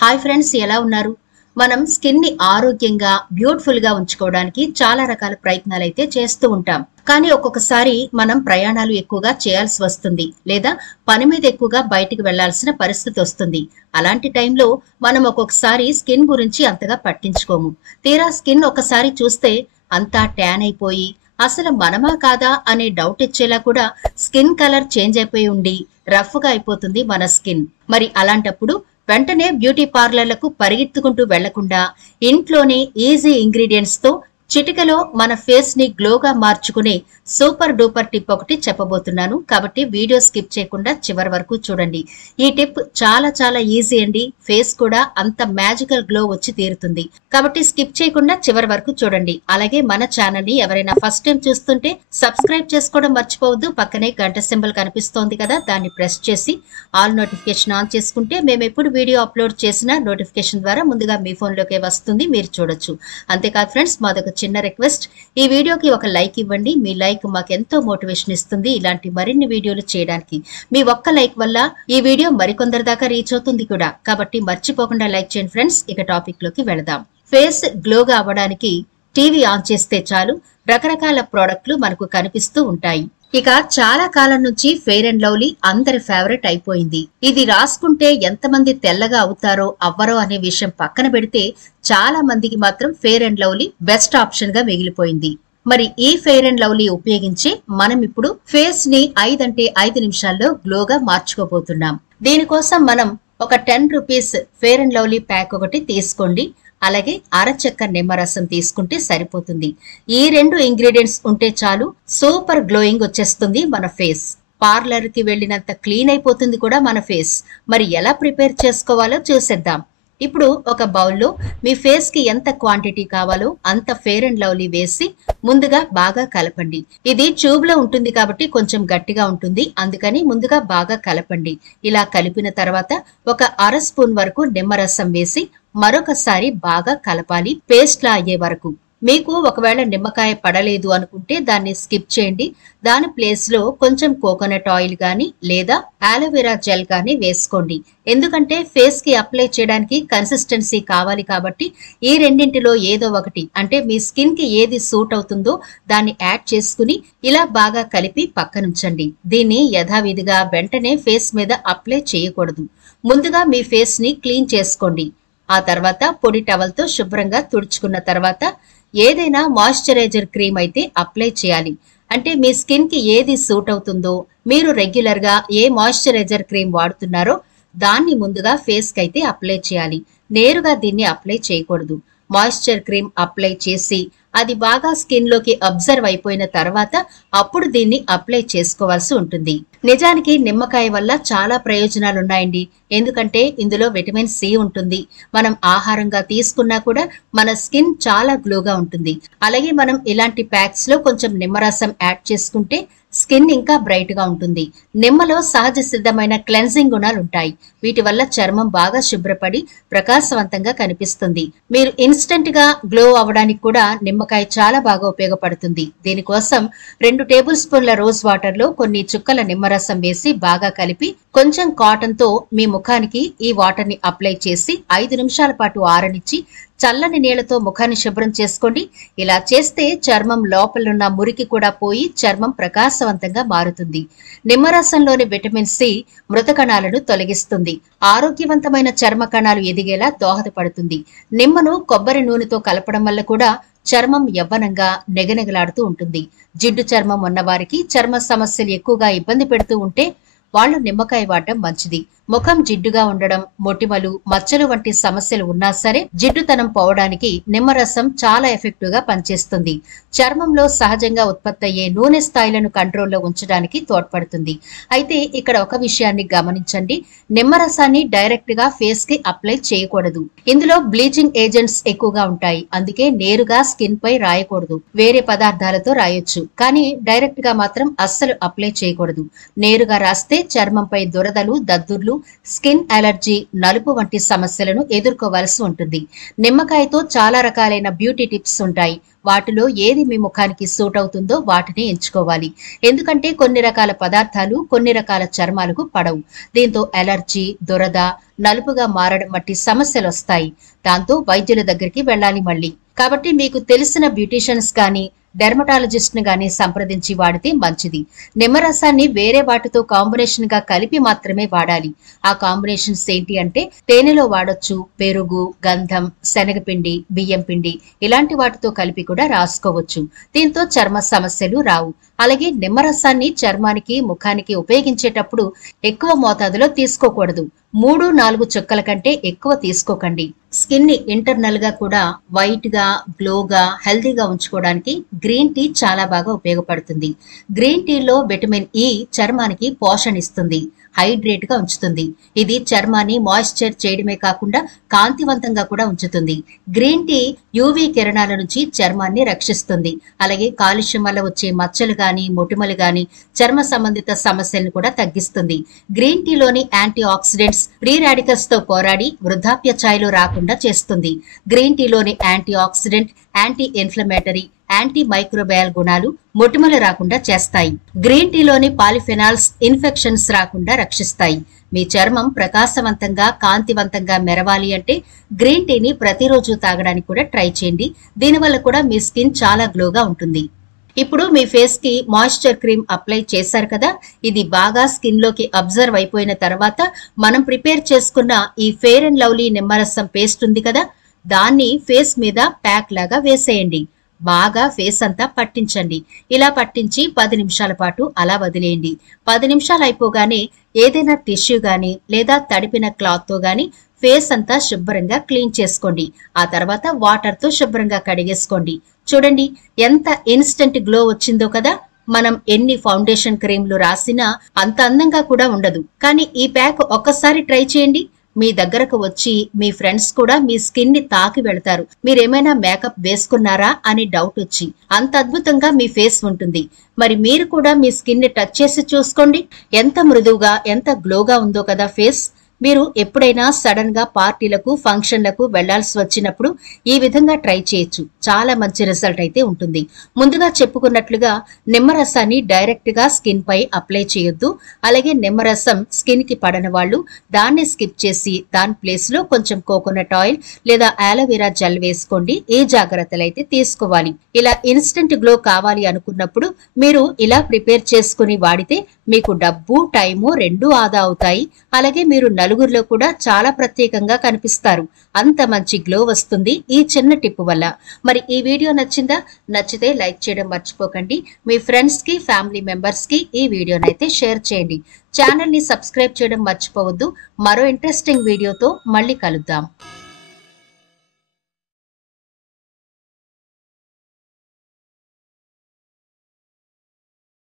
Hi friends, ఎలా ఉన్నారు? మనం స్కిన్ ని ఆరోగ్యంగా బ్యూటిఫుల్ గా ఉంచుకోవడానికి చాలా రకాల ప్రయత్నాలు అయితే చేస్తూ ఉంటాం. కానీ ఒక్కొక్కసారి మనం ప్రయాణాలు ఎక్కువగా చేయాల్సి వస్తుంది, లేదా పని మీద ఎక్కువగా బయటికి వెళ్లాల్సిన పరిస్థితి వస్తుంది. అలాంటి టైంలో మనం ఒక్కొక్కసారి స్కిన్ గురించి అంతగా పట్టించుకోము. తీరా స్కిన్ ఒకసారి చూస్తే అంతా ట్యాన్ అయిపోయి అసలు మనమా కాదా అనే డౌట్ ఇచ్చేలా కూడా స్కిన్ కలర్ చేంజ్ అయిపోయి ఉండి రఫ్ గా అయిపోతుంది మన స్కిన్. మరి అలాంటప్పుడు వెంటనే బ్యూటీ పార్లర్లకు పరిగెత్తుకుంటూ వెళ్లకుండా ఇంట్లోనే ఈజీ ఇంగ్రీడియంట్స్ తో చిటికలో మన ఫేస్ ని గ్లోగా మార్చుకునే సూపర్ డూపర్ టిప్ ఒకటి చెప్పబోతున్నాను. కాబట్టి వీడియో స్కిప్ చేయకుండా చివరి వరకు చూడండి. ఈ టిప్ చాలా చాలా ఈజీ అండి. ఫేస్ కూడా అంత మ్యాజికల్ గ్లో వచ్చి తీరుతుంది. కాబట్టి స్కిప్ చేయకుండా చివరి వరకు చూడండి. అలాగే మన ఛానల్ ని ఎవరైనా ఫస్ట్ టైం చూస్తుంటే సబ్స్క్రైబ్ చేసుకోవడం మర్చిపోవద్దు. పక్కనే గంట సింబల్ కనిపిస్తోంది కదా, దాన్ని ప్రెస్ చేసి ఆల్ నోటిఫికేషన్ ఆన్ చేసుకుంటే మేము ఎప్పుడు వీడియో అప్లోడ్ చేసినా నోటిఫికేషన్ ద్వారా ముందుగా మీ ఫోన్ లోకే వస్తుంది, మీరు చూడొచ్చు. అంతేకాదు ఫ్రెండ్స్, మాదొక చిన్న రిక్వెస్ట్, ఈ వీడియోకి ఒక లైక్ ఇవ్వండి. మీ లైక్ మాకెంతో మోటివేషన్ ఇస్తుంది ఇలాంటి మరిన్ని వీడియోలు చేయడానికి. మీ ఒక్క లైక్ వల్ల ఈ వీడియో మరికొందరి దాకా రీచ్ అవుతుంది కూడా. కాబట్టి మర్చిపోకుండా లైక్ చేయండి ఫ్రెండ్స్. ఇక టాపిక్ లోకి వెళదాం. ఫేస్ గ్లోగా అవ్వడానికి టీవీ ఆన్ చేస్తే చాలు రకరకాల ప్రోడక్ట్లు మనకు కనిపిస్తూ ఉంటాయి. ఇక చాలా కాలం నుంచి ఫెయిర్ అండ్ లవ్లీ అందరి ఫేవరెట్ అయిపోయింది. ఇది రాసుకుంటే ఎంతమంది తెల్లగా అవుతారో అవ్వరో అనే విషయం పక్కన పెడితే చాలా మందికి మాత్రం fair and lovely best option గా మిగిలిపోయింది. మరి ఈ ఫెయిర్ అండ్ లవ్లీ ఉపయోగించి మనం ఇప్పుడు ఫేస్ ని 5 నిమిషాల్లో గ్లోగా మార్చుకోబోతున్నాం. దీనికోసం మనం ఒక 10 rupees fair and lovely pack ఒకటి తీసుకోండి. అలాగే అరచెక్క నిమ్మరసం తీసుకుంటే సరిపోతుంది. ఈ 2 ఇంగ్రీడియంట్స్ ఉంటే చాలు, సూపర్ గ్లోయింగ్ వచ్చేస్తుంది మన ఫేస్. పార్లర్ కి వెళ్ళినంత క్లీన్ అయిపోతుంది కూడా మన ఫేస్. మరి ఎలా ప్రిపేర్ చేసుకోవాలో చూసేద్దాం. ఇప్పుడు ఒక బౌల్లో మీ ఫేస్ కి ఎంత క్వాంటిటీ కావాలో అంత ఫెయిర్ అండ్ లవ్లీ వేసి ముందుగా బాగా కలపండి. ఇది ట్యూబ్ లో ఉంటుంది కాబట్టి కొంచెం గట్టిగా ఉంటుంది, అందుకని ముందుగా బాగా కలపండి. ఇలా కలిపిన తర్వాత ఒక అర స్పూన్ వరకు నిమ్మరసం వేసి మరొకసారి బాగా కలపాలి, పేస్ట్ లా అయ్యే వరకు. మీకు ఒకవేళ నిమ్మకాయ పడలేదు అనుకుంటే దాన్ని స్కిప్ చేయండి. దాని ప్లేస్ లో కొంచెం కోకోనట్ ఆయిల్ గాని లేదా ఆలోవెరా జెల్ గాని వేసుకోండి. ఎందుకంటే ఫేస్ కి అప్లై చేయడానికి కన్సిస్టెన్సీ కావాలి కాబట్టి ఈ రెండింటిలో ఏదో ఒకటి, అంటే మీ స్కిన్ కి ఏది సూట్ అవుతుందో దాన్ని యాడ్ చేసుకుని ఇలా బాగా కలిపి పక్కనుంచండి. దీన్ని యథావిధిగా వెంటనే ఫేస్ మీద అప్లై చేయకూడదు. ముందుగా మీ ఫేస్ ని క్లీన్ చేసుకోండి. ఆ తర్వాత పొడి టవల్ తో శుభ్రంగా తుడుచుకున్న తర్వాత ఏదైనా మాయిశ్చరైజర్ క్రీమ్ అయితే అప్లై చేయాలి. అంటే మీ స్కిన్ కి ఏది సూట్ అవుతుందో, మీరు రెగ్యులర్ గా ఏ మాయిశ్చరైజర్ క్రీమ్ వాడుతున్నారో దాన్ని ముందుగా ఫేస్ కి అయితే అప్లై చేయాలి. నేరుగా దీన్ని అప్లై చేయకూడదు. మాయిశ్చర్ క్రీమ్ అప్లై చేసి అది బాగా స్కిన్ లోకి అబ్జర్వ్ అయిపోయిన తర్వాత అప్పుడు దీన్ని అప్లై చేసుకోవాల్సి ఉంటుంది. నిజానికి నిమ్మకాయ వల్ల చాలా ప్రయోజనాలు ఉన్నాయండి. ఎందుకంటే ఇందులో విటమిన్ సి ఉంటుంది. మనం ఆహారంగా తీసుకున్నా కూడా మన స్కిన్ చాలా గ్లోగా ఉంటుంది. అలాగే మనం ఇలాంటి ప్యాక్స్ లో కొంచెం నిమ్మరసం యాడ్ చేసుకుంటే స్కిన్ ఇంకా బ్రైట్ గా ఉంటుంది. నిమ్మలో సహజ సిద్ధమైన క్లెన్జింగ్ గుణాలు ఉంటాయి. వీటి వల్ల చర్మం బాగా శుభ్రపడి ప్రకాశవంతంగా కనిపిస్తుంది. మీరు ఇన్స్టెంట్ గా గ్లో అవ్వడానికి కూడా నిమ్మకాయ చాలా బాగా ఉపయోగపడుతుంది. దీనికోసం 2 టేబుల్ స్పూన్ల రోజ్ వాటర్ లో కొన్ని చుక్కల నిమ్మరసం వేసి బాగా కలిపి కొంచెం కాటన్ తో మీ ముఖానికి ఈ వాటర్ ని అప్లై చేసి 5 నిమిషాల పాటు ఆరనిచ్చి చల్లని నీళ్లతో ముఖాన్ని శుభ్రం చేసుకోండి. ఇలా చేస్తే చర్మం లోపలున్న మురికి కూడా పోయి చర్మం ప్రకాశవంతంగా మారుతుంది. నిమ్మరసంలోని విటమిన్ సి మృత కణాలను తొలగిస్తుంది. ఆరోగ్యవంతమైన చర్మ కణాలు ఎదిగేలా దోహదపడుతుంది. నిమ్మను కొబ్బరి నూనెతో కలపడం వల్ల కూడా చర్మం యవ్వనంగా నెగనెగలాడుతూ ఉంటుంది. జిడ్డు చర్మం ఉన్నవారికి చర్మ సమస్యలు ఎక్కువగా ఇబ్బంది పెడుతూ ఉంటే వాళ్ళు నిమ్మకాయ వాడడం మంచిది. ముఖం జిడ్డుగా ఉండడం, మొటిమలు, మచ్చలు వంటి సమస్యలు ఉన్నా సరే జిడ్డుతనం పోవడానికి నిమ్మరసం చాలా ఎఫెక్టివ్ గా పనిచేస్తుంది. చర్మంలో సహజంగా ఉత్పత్తి అయ్యే నూనె స్థాయిలను కంట్రోల్లో ఉంచడానికి తోడ్పడుతుంది. అయితే ఇక్కడ ఒక విషయాన్ని గమనించండి. నిమ్మరసాన్ని డైరెక్ట్ గా ఫేస్ కి అప్లై చేయకూడదు. ఇందులో బ్లీచింగ్ ఏజెంట్స్ ఎక్కువగా ఉంటాయి. అందుకే నేరుగా స్కిన్ పై రాయకూడదు. వేరే పదార్థాలతో రాయొచ్చు, కానీ డైరెక్ట్ గా మాత్రం అస్సలు అప్లై చేయకూడదు. నేరుగా రాస్తే చర్మంపై దురదలు, దద్దుర్లు, స్కిన్ అలర్జీ, నలుపు వంటి సమస్యలను ఎదుర్కోవాల్సి ఉంటుంది. నిమ్మకాయతో చాలా రకాలైన బ్యూటీ టిప్స్ ఉంటాయి. వాటిలో ఏది మీ ముఖానికి సూట్ అవుతుందో వాటిని ఎంచుకోవాలి. ఎందుకంటే కొన్ని రకాల పదార్థాలు కొన్ని రకాల చర్మాలకు పడవు. దీంతో అలర్జీ, దురద, నలుపుగా మారడం వంటి సమస్యలు వస్తాయి. దాంతో వైద్యుల దగ్గరికి వెళ్ళాలి మళ్ళీ. కాబట్టి మీకు తెలిసిన బ్యూటీషియన్స్ కానీ డెర్మటాలజిస్ట్ ని గాని సంప్రదించి వాడితే మంచిది. నిమ్మరసాన్ని వేరే వాటితో కాంబినేషన్ గా కలిపి మాత్రమే వాడాలి. ఆ కాంబినేషన్స్ ఏంటి అంటే తేనెలో వాడొచ్చు, పెరుగు, గంధం, శనగపిండి, బియ్యం పిండి ఇలాంటి వాటితో కలిపి కూడా రాసుకోవచ్చు. దీంతో చర్మ సమస్యలు రావు. అలాగే నిమ్మరసాన్ని చర్మానికి, ముఖానికి ఉపయోగించేటప్పుడు ఎక్కువ మోతాదులో తీసుకోకూడదు. 3-4 చుక్కల కంటే ఎక్కువ తీసుకోకండి. స్కిన్ ని ఇంటర్నల్ గా కూడా వైట్ గా, గ్లోగా, హెల్తీగా ఉంచుకోవడానికి గ్రీన్ టీ చాలా బాగా ఉపయోగపడుతుంది. గ్రీన్ టీలో విటమిన్ ఇ చర్మానికి పోషణ ఇస్తుంది, హైడ్రేట్ గా ఉంచుతుంది. ఇది చర్మాన్ని మాయిశ్చర్ చేయడమే కాకుండా కాంతివంతంగా కూడా ఉంచుతుంది. గ్రీన్ టీ యూవీ కిరణాల నుంచి చర్మాన్ని రక్షిస్తుంది. అలాగే కాలుష్యం వల్ల వచ్చే మచ్చలు గాని, మొటిమలు గాని, చర్మ సంబంధిత సమస్యలను కూడా తగ్గిస్తుంది. గ్రీన్ టీలోని యాంటీ ఆక్సిడెంట్స్ ఫ్రీ రాడికల్స్ తో పోరాడి వృద్ధాప్య ఛాయలు రాకుండా చేస్తుంది. గ్రీన్ టీలోని antioxidant, anti inflammatory, anti microbial గుణాలు మొటిమలు రాకుండా చేస్తాయి. గ్రీన్ టీలోని పాలిఫెనాల్స్ ఇన్ఫెక్షన్స్ రాకుండా రక్షిస్తాయి. మీ చర్మం ప్రకాశవంతంగా, కాంతివంతంగా మెరవాలి అంటే గ్రీన్ టీని ప్రతిరోజు తాగడానికి కూడా ట్రై చేయండి. దీనివల్ల కూడా మీ స్కిన్ చాలా గ్లోగా ఉంటుంది. ఇప్పుడు మీ ఫేస్ కి మాయిశ్చర్ క్రీమ్ అప్లై చేశారు కదా, ఇది బాగా స్కిన్ లోకి అబ్జర్వ్ అయిపోయిన తర్వాత మనం ప్రిపేర్ చేసుకున్న ఈ ఫెయిర్ అండ్ లవ్లీ నిమ్మరసం పేస్ట్ ఉంది కదా, దాన్ని ఫేస్ మీద ప్యాక్ లాగా వేసేయండి. బాగా ఫేస్ అంతా పట్టించండి. ఇలా పట్టించి 10 నిమిషాల పాటు అలా వదిలేయండి. 10 నిమిషాలు అయిపోగానే ఏదైనా టిష్యూ గాని లేదా తడిపిన క్లాత్ తో గాని ఫేస్ అంతా శుభ్రంగా క్లీన్ చేసుకోండి. ఆ తర్వాత వాటర్ తో శుభ్రంగా కడిగేసుకోండి. చూడండి ఎంత ఇన్స్టెంట్ గ్లో వచ్చిందో కదా. మనం ఎన్ని ఫౌండేషన్ క్రీమ్లు రాసినా అంత అందంగా కూడా ఉండదు. కానీ ఈ ప్యాక్ ఒక్కసారి ట్రై చేయండి. మీ దగ్గరకు వచ్చి మీ ఫ్రెండ్స్ కూడా మీ స్కిన్ ని తాకి వెళ్తారు. మీరేమైనా మేకప్ వేసుకున్నారా అని డౌట్ వచ్చి. అంత అద్భుతంగా మీ ఫేస్ ఉంటుంది. మరి మీరు కూడా మీ స్కిన్ ని టచ్ చేసి చూసుకోండి. ఎంత మృదువుగా, ఎంత గ్లోగా ఉందో కదా ఫేస్. మీరు ఎప్పుడైనా సడన్ గా పార్టీలకు, ఫంక్షన్లకు వెళ్లాల్సి వచ్చినప్పుడు ఈ విధంగా ట్రై చేయొచ్చు. చాలా మంచి రిజల్ట్ అయితే ఉంటుంది. ముందుగా చెప్పుకున్నట్లుగా నిమ్మరసాన్ని డైరెక్ట్ గా స్కిన్ పై అప్లై చేయొద్దు. అలాగే నిమ్మరసం స్కిన్ కి పడని వాళ్ళు దాన్ని స్కిప్ చేసి దాని ప్లేస్ లో కొంచెం కోకోనట్ ఆయిల్ లేదా ఆలోవెరా జెల్ వేసుకోండి. ఈ జాగ్రత్తలు అయితే తీసుకోవాలి. ఇలా ఇన్స్టెంట్ గ్లో కావాలి అనుకున్నప్పుడు మీరు ఇలా ప్రిపేర్ చేసుకుని వాడితే మీకు డబ్బు, టైము 2 ఆదా అవుతాయి. అలాగే మీరు నలుగురిలో కూడా చాలా ప్రత్యేకంగా కనిపిస్తారు. అంత మంచి గ్లో వస్తుంది ఈ చిన్న టిప్ వల్ల. మరి ఈ వీడియో నచ్చిందా? నచ్చితే లైక్ చేయడం మర్చిపోకండి. మీ ఫ్రెండ్స్ కి, ఫ్యామిలీ మెంబర్స్ కి ఈ వీడియోనైతే షేర్ చేయండి. ఛానల్ ని సబ్స్క్రైబ్ చేయడం మర్చిపోవద్దు. మరో ఇంట్రెస్టింగ్ వీడియోతో మళ్ళీ కలుద్దాం.